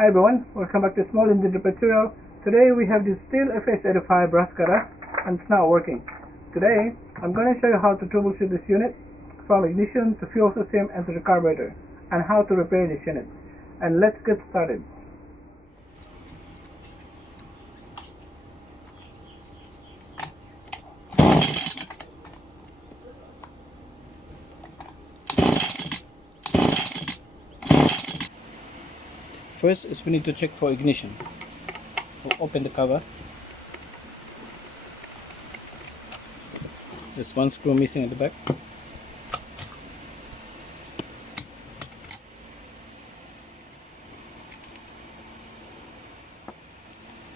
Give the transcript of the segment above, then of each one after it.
Hi everyone, welcome back to Small Engine tutorial. Today we have this Stihl FS85 Brushcutter and it's not working. Today I'm going to show you how to troubleshoot this unit from ignition to fuel system and to the carburetor, and how to repair this unit. And let's get started. First is we need to check for ignition. We'll open the cover. There's one screw missing at the back.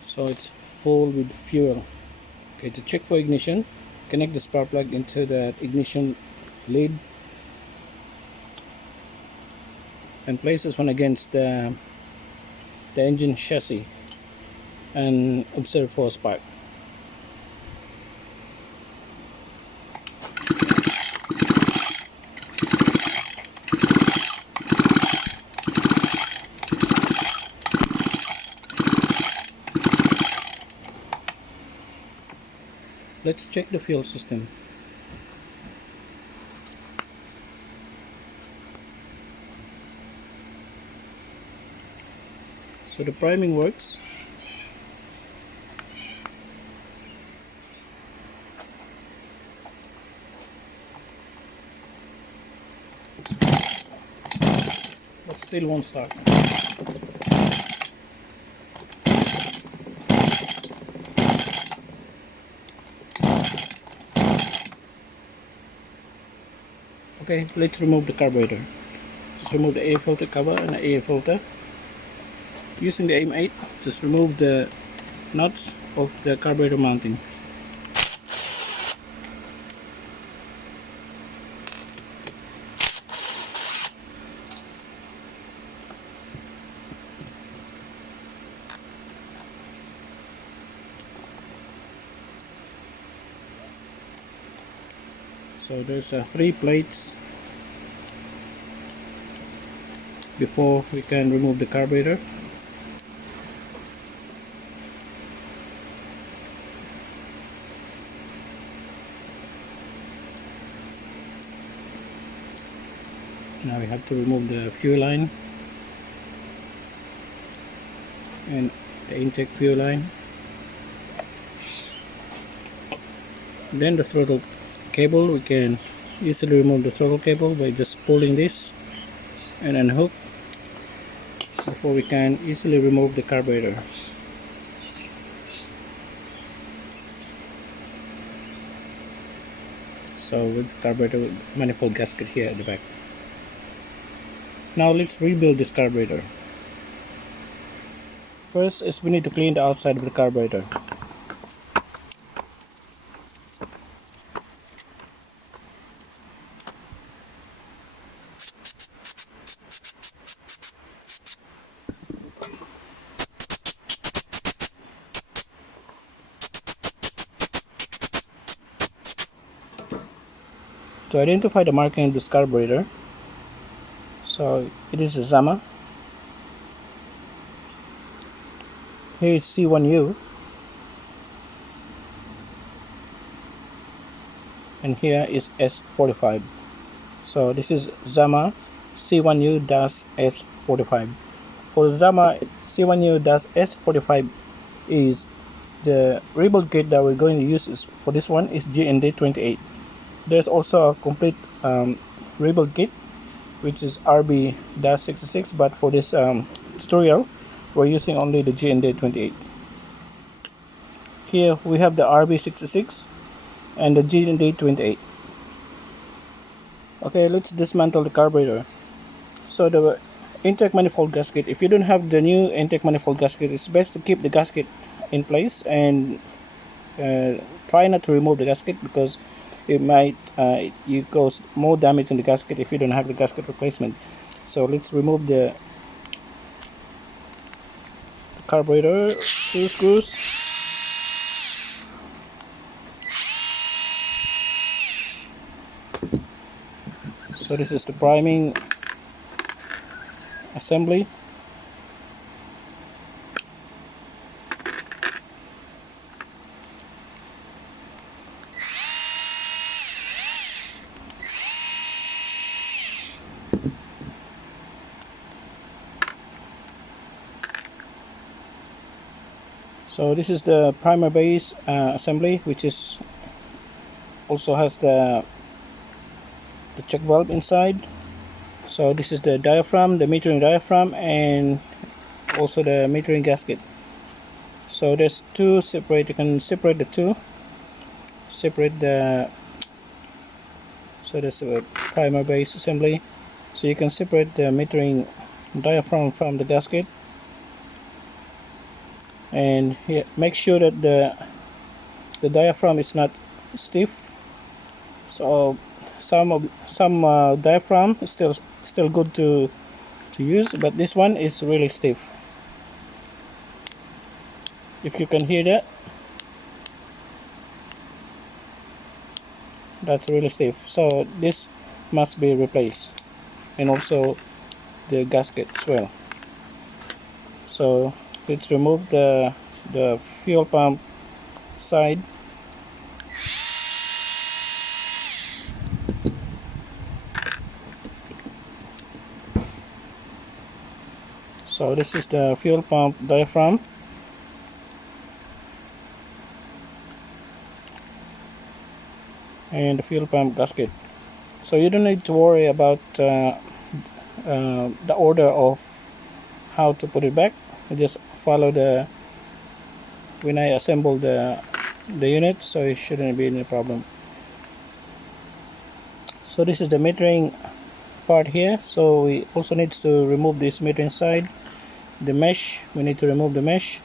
So it's full with fuel. Okay, to check for ignition, connect the spark plug into the ignition lid and place this one against the engine chassis and observe for a spark. Let's check the fuel system. So the priming works. But still won't start. Okay, let's remove the carburetor. Just remove the air filter cover and the air filter. Using the M8, just remove the nuts of the carburetor mounting. So there's 3 plates before we can remove the carburetor. Now we have to remove the fuel line and the intake fuel line. Then the throttle cable, we can easily remove the throttle cable by just pulling this and unhook before we can easily remove the carburetor. So with the carburetor manifold gasket here at the back. Now let's rebuild this carburetor. First is we need to clean the outside of the carburetor. To identify the marking of this carburetor, so it is a Zama. Here is C1U and here is S45. So this is Zama C1U-S45. For Zama C1U-S45 is the rebuild kit that we're going to use is for this one is GND28. There's also a complete rebuild kit which is RB-66, but for this tutorial we're using only the GND28. Here we have the RB-66 and the GND28. Okay, let's dismantle the carburetor. So the intake manifold gasket, if you don't have the new intake manifold gasket, it's best to keep the gasket in place and try not to remove the gasket, because it might you cause more damage in the gasket if you don't have the gasket replacement. So let's remove the carburetor 2 screws. So this is the priming assembly. So this is the primer base assembly, which is also has the check valve inside. So this is the diaphragm, the metering diaphragm, and also the metering gasket. So there's two separate, you can separate the two, separate the, so there's a primer base assembly, so you can separate the metering diaphragm from the gasket. And here, make sure that the diaphragm is not stiff. So some diaphragm is still good to use, but this one is really stiff. If you can hear that, that's really stiff, so this must be replaced, and also the gasket as well. So let's remove the fuel pump side. So this is the fuel pump diaphragm, and the fuel pump gasket. So you don't need to worry about the order of how to put it back. You just follow the when I assemble the unit, so it shouldn't be any problem. So this is the metering part here, so we also need to remove this metering side, the mesh. We need to remove the mesh,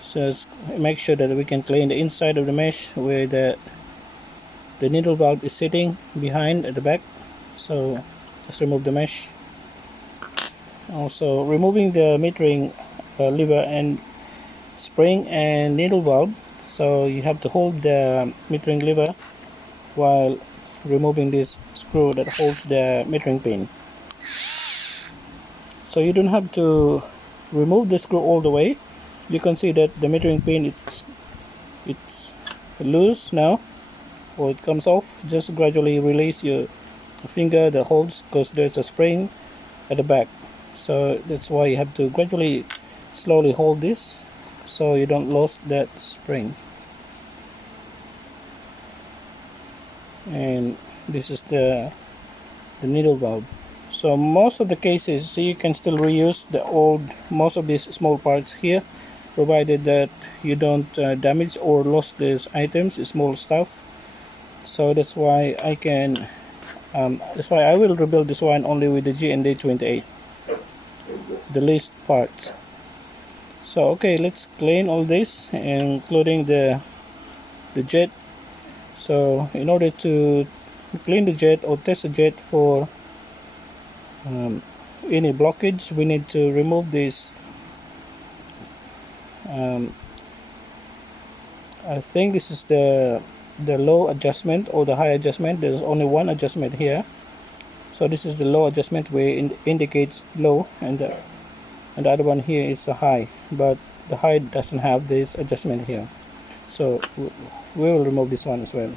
so make sure that we can clean the inside of the mesh where the needle valve is sitting behind at the back. So let's remove the mesh. Also removing the metering lever and spring and needle valve, so you have to hold the metering lever while removing this screw that holds the metering pin. So you don't have to remove the screw all the way. You can see that the metering pin it's loose now, or it comes off. Just gradually release your finger that holds, because there's a spring at the back. So that's why you have to gradually slowly hold this so you don't lose that spring. And this is the needle valve. So most of the cases you can still reuse most of these small parts here, provided that you don't damage or lose these items, small stuff. So that's why I will rebuild this one only with the GND28, the least parts. So okay, let's clean all this, including the jet. So in order to clean the jet or test the jet for any blockage, we need to remove this. I think this is the low adjustment or the high adjustment. There's only one adjustment here, so this is the low adjustment where it indicates low, and the other one here is a high, but the high doesn't have this adjustment here. So we will remove this one as well.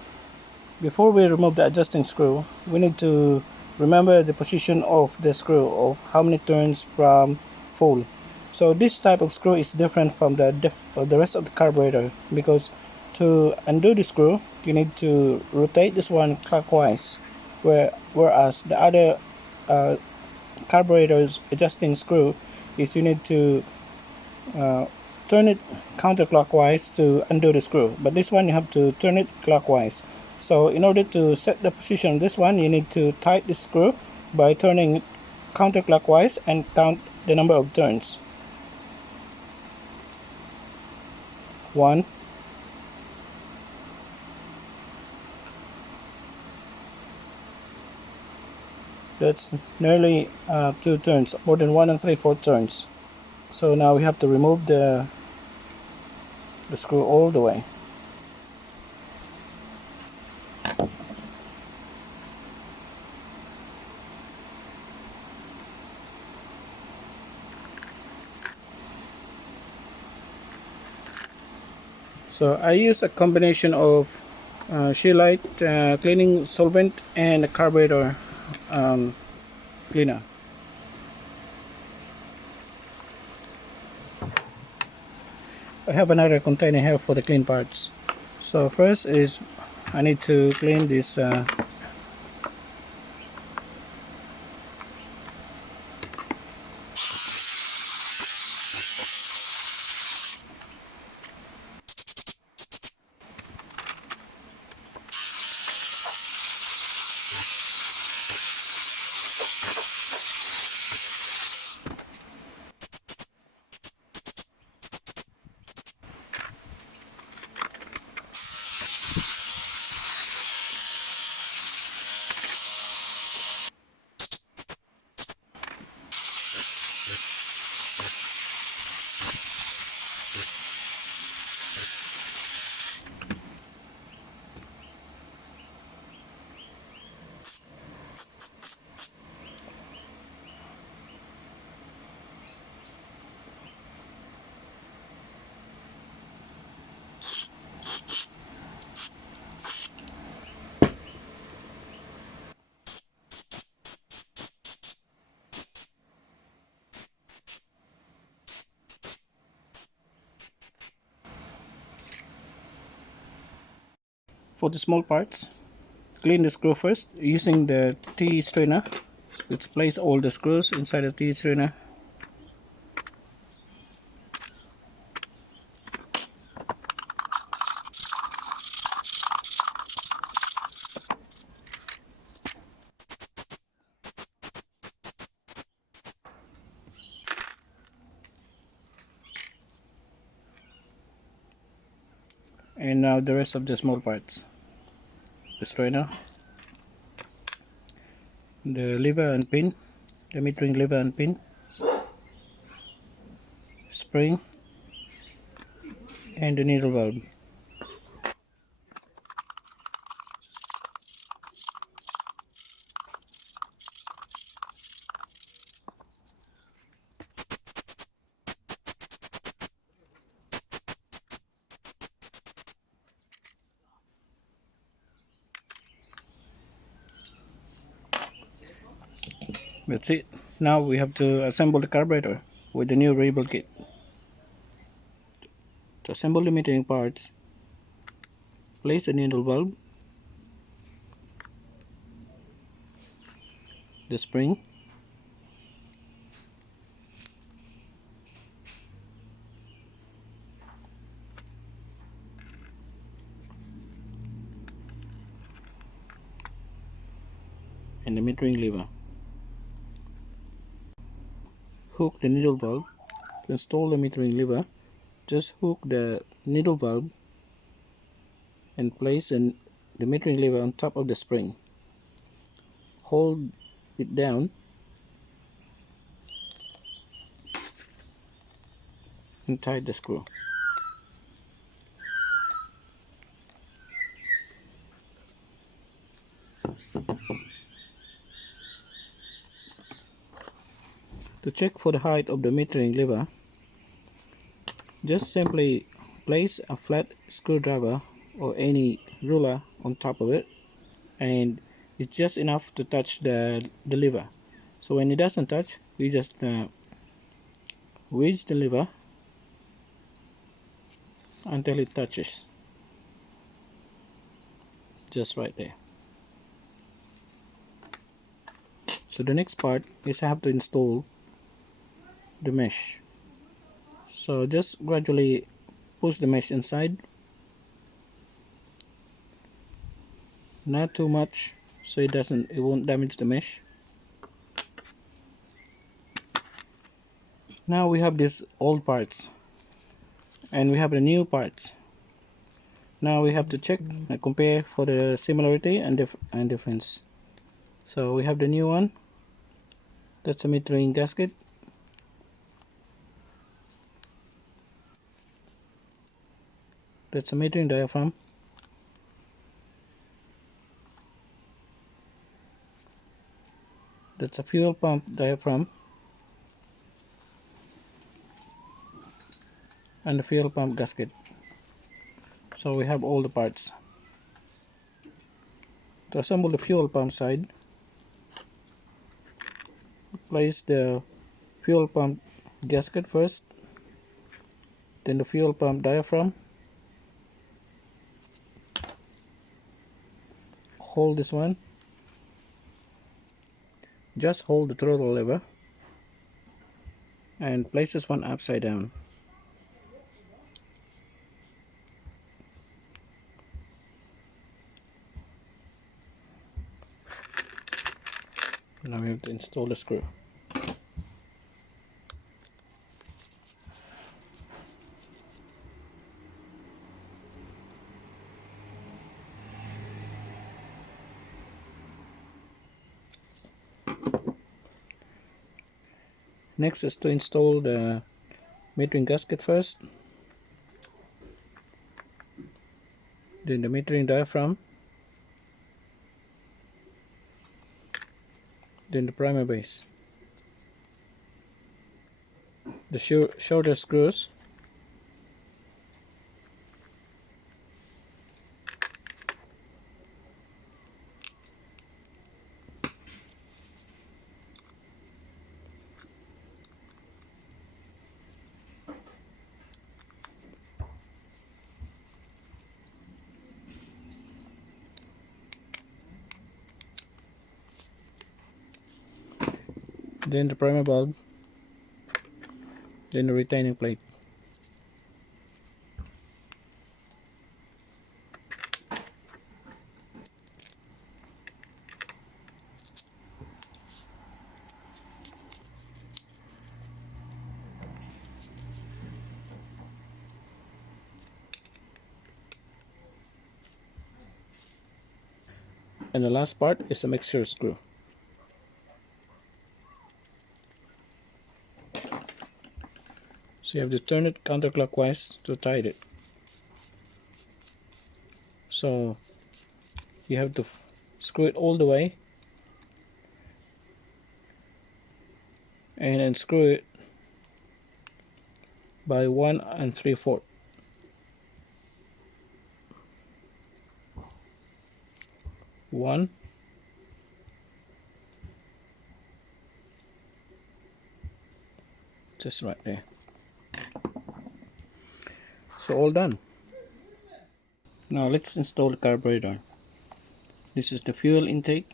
Before we remove the adjusting screw, we need to remember the position of the screw, of how many turns from full. So this type of screw is different from the rest of the carburetor, because to undo the screw you need to rotate this one clockwise, whereas the other carburetor's adjusting screw is you need to turn it counterclockwise to undo the screw, but this one you have to turn it clockwise. So in order to set the position of this one, you need to tighten the screw by turning it counterclockwise and count the number of turns. 1, that's nearly 2 turns, more than 1 3/4 turns. So now we have to remove the screw all the way. So I use a combination of Scheelite cleaning solvent and a carburetor cleaner. I have another container here for the clean parts. So first is I need to clean this for the small parts. Clean the screw first using the T strainer. Let's place all the screws inside the T strainer. And now the rest of the small parts. The strainer, the lever and pin, the metering lever and pin, spring, and the needle valve. That's it. Now we have to assemble the carburetor with the new rebuild kit. To assemble the metering parts, place the needle valve, the spring, and the metering lever. Hook the needle valve. To install the metering lever, just hook the needle valve and place the metering lever on top of the spring. Hold it down and tighten the screw. To check for the height of the metering lever, just simply place a flat screwdriver or any ruler on top of it, and it's just enough to touch the lever. So when it doesn't touch, we just wedge the lever until it touches, just right there. So the next part is I have to install the mesh. So just gradually push the mesh inside, not too much so it won't damage the mesh. Now we have these old parts and we have the new parts. Now we have to check and compare for the similarity and difference. So we have the new one, that's a metering gasket. That's a metering diaphragm. That's a fuel pump diaphragm and the fuel pump gasket. So we have all the parts. To assemble the fuel pump side, place the fuel pump gasket first, Then the fuel pump diaphragm. Hold this one. Just hold the throttle lever and place this one upside down. Now we have to install the screw. Next is to install the metering gasket first, then the metering diaphragm, then the primer base. The shoulder screws, then the primer bulb, then the retaining plate. And the last part is a mixture screw. So you have to turn it counterclockwise to tighten it. So you have to screw it all the way and then screw it by 1 3/4. One, just right there. So all done. Now let's install the carburetor. This is the fuel intake.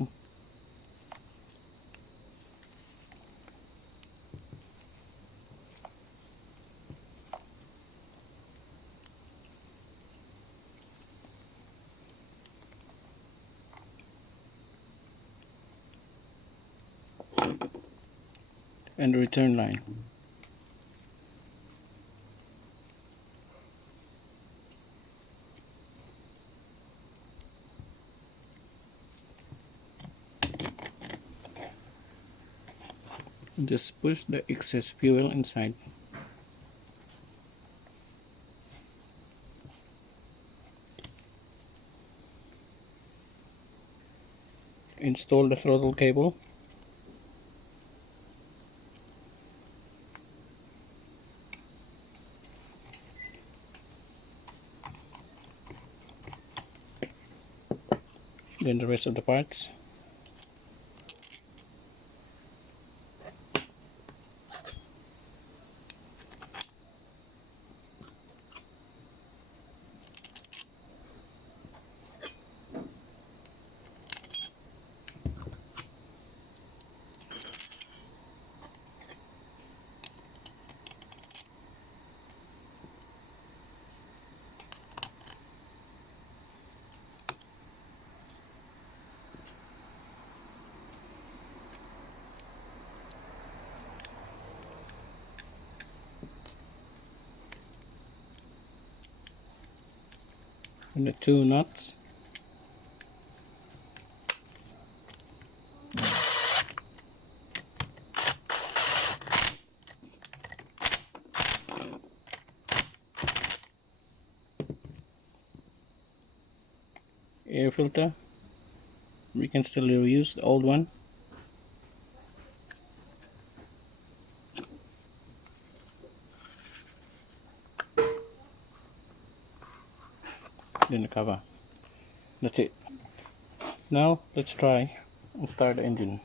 And the return line. Just push the excess fuel inside. Install the throttle cable. Then the rest of the parts. And the 2 nuts. Air filter. We can still reuse the old one. Then the cover. That's it. Now let's try and start the engine.